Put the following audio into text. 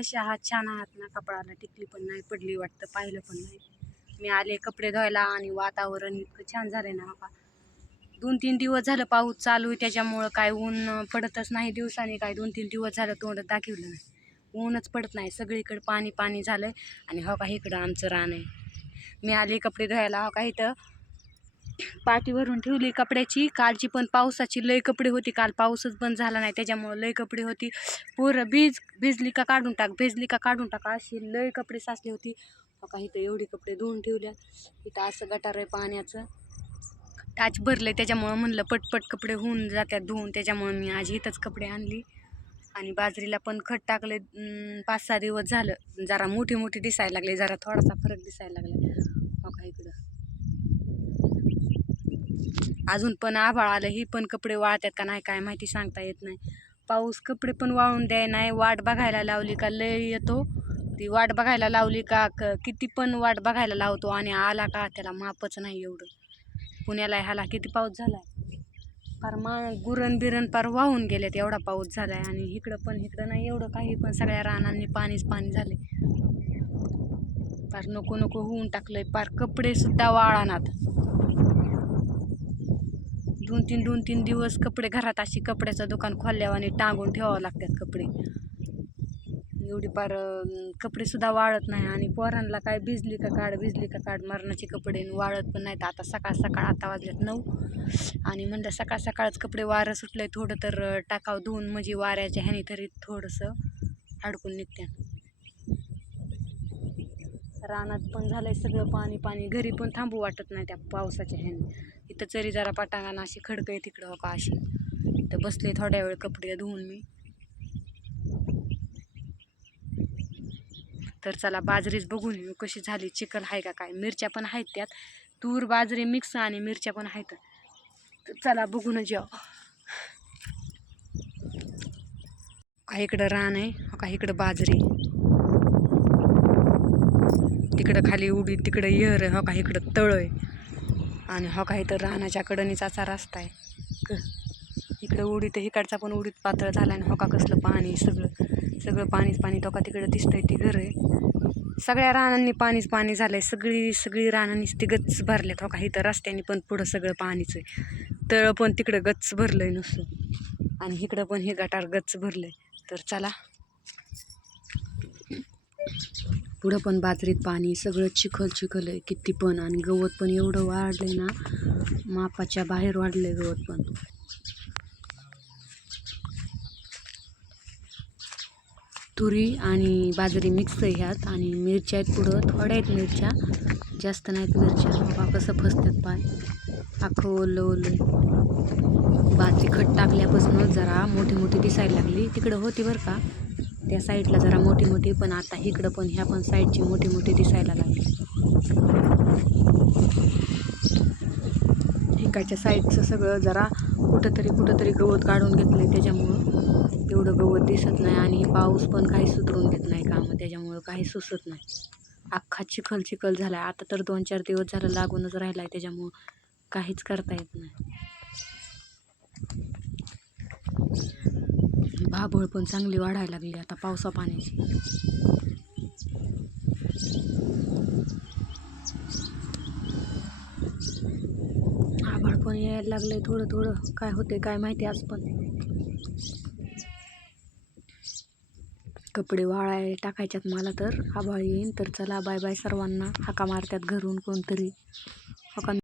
कसे आहात? छान आहात ना? कपडाला टिकली पण नाही पडली वाटतं पाहिलं पण नाही. मी आले कपडे धुवायला आणि वातावरण इतकं छान झालं ना का दोन तीन दिवस झालं पाऊस चालू आहे त्याच्यामुळं काय ऊन पडतच नाही दिवसाने काय दोन तीन दिवस झालं तोंड दाखवलं नाही. ऊनच पडत नाही सगळीकडे पाणी पाणी झालंय आणि हो का इकडं आमचं रान आहे. मी आले कपडे धुवायला हो का इथं पाठीवरून ठेवली कपड्याची. कालची पण पावसाची लय कपडे होती. काल पाऊसच बंद झाला नाही त्याच्यामुळं लय कपडे होती. पूर भिज भिजली का काढून टाक भिजली का काढून टाक. अशी लय कपडे साचली होती. बघा इथं एवढी कपडे धुवून ठेवल्या इथं असं गटार आहे पाण्याचं. टाच भरले त्याच्यामुळं म्हणलं पटपट कपडे होऊन जात्यात धुवून. त्याच्यामुळं मी आज इथंच कपडे आणली. आणि बाजरीला पण खत टाकले. पाच सहा दिवस झालं. जरा मोठी मोठी दिसायला लागले. जरा थोडासा फरक दिसायला लागला. बघा इकडं. अजून पण आभाळ आलं ही पण कपडे वाळतात का नाही काय माहिती सांगता येत नाही. पाऊस कपडे पण वाळून द्याय नाही वाट बघायला लावली का लय येतो. ती वाट बघायला लावली का क- किती पण वाट बघायला लावतो आणि आला का त्याला मापच नाही एवढं. पुण्याला ह्याला किती पाऊस झाला फार मा गुरण बिरण पार वाहून गेलेत एवढा पाऊस झालाय आणि इकडं पण इकडं नाही एवढं काही पण सगळ्या रानांनी पाणीच पाणी झाले फार नको नको होऊन टाकलंय पार कपडे सुद्धा वाळानात. दोन तीन दोन तीन दिवस कपडे घरात अशी कपड्याचं दुकान खोलल्यावर आणि टांगून ठेवावं लागतात कपडे. एवढी पार कपडेसुद्धा वाळत नाही आणि पोरांना काय भिजली का काढ भिजली का काढ मरणाचे कपडे आणि वाळत पण नाहीत. आता सकाळ सकाळ आता वाजल्यात नऊ. आणि म्हणलं सकाळ सकाळच कपडे वारं सुटलंय थोडं तर टाकाव धुवून. म्हणजे वाऱ्याच्या ह्याने तरी थोडंसं अडकून निघते रानात पण झालंय सगळं पाणी पाणी. घरी पण थांबू वाटत नाही त्या पावसाच्या ह्याने. इथं चरी जरा पाटांगाना अशी खडकं आहे तिकडं हो का अशी. तर बसले थोड्या वेळ कपडे धुवून मी. तर चला बाजरीच बघून येऊ कशी झाली चिकल आहे का काय? मिरच्या पण आहेत त्यात. तूर बाजरी मिक्स आणि मिरच्या पण आहेत. तर चला बघूनच यावं का इकडं रान आहे हो का इकडं बाजरी. तिकडं खाली उडी तिकडं येर आहे हो का इकडं तळ आहे. आणि हो हा काही इथं रानाच्या कडनीच असा रस्ता आहे. क इकडं उडीत इकडचा पण उडीत पातळ झाला आणि होका कसलं पाणी सगळं. सगळं पाणीच पाणी धोका तिकडं दिसतंय ती घर आहे. सगळ्या रानांनी पाणीच पाणी झालंय सगळी सगळी रानांनीच ती गच्च भरल्यात हो का. इथं रस्त्याने पण पुढं सगळं पाणीच आहे. तळ पण तिकडं गच्च भरलंय नुसतं. आणि इकडं पण हे गटार गच्च भरलंय. तर चला. पुढं पण बाजरीत पाणी सगळं चिखल चिखल आहे किती पण आणि गवत पण एवढं वाढलंय ना मापाच्या बाहेर वाढलंय गवत पण. तुरी आणि बाजरी मिक्स आहे ह्यात आणि मिरच्या आहेत पुढं थोड्या आहेत मिरच्या जास्त नाहीत मिरच्या. बाबा कसं फसतात पाय. अख्खं ओलं ओलं. बाजरी खट टाकल्यापासून जरा मोठी मोठी दिसायला लागली. तिकडं होती बरं का. त्या साईडला जरा मोठी मोठी पण आता इकडं पण ह्या पण साईडची मोठी मोठी दिसायला लागली. इकडच्या साईडचं सगळं जरा कुठंतरी कुठंतरी गवत काढून घेतलं त्याच्यामुळं. एवढं गवत दिसत नाही आणि पाऊस पण काही सुधरून घेत नाही कामं त्याच्यामुळं काही सुचत नाही. अख्खा चिखल चिखल झालाय. आता तर दोन चार दिवस झालं लागूनच राहिलाय त्याच्यामुळं काहीच करता येत नाही. भाबळ पण चांगली वाढायला लागली आता पावसा पाण्याची. आभाळ पण यायला लागलंय थोडं थोडं. काय होते काय माहिती आज पण. कपडे वाळाय टाकायच्यात मला तर. आभाळ येईन तर चला बाय बाय सर्वांना. हाका मारत्यात घरून कोणतरी. हका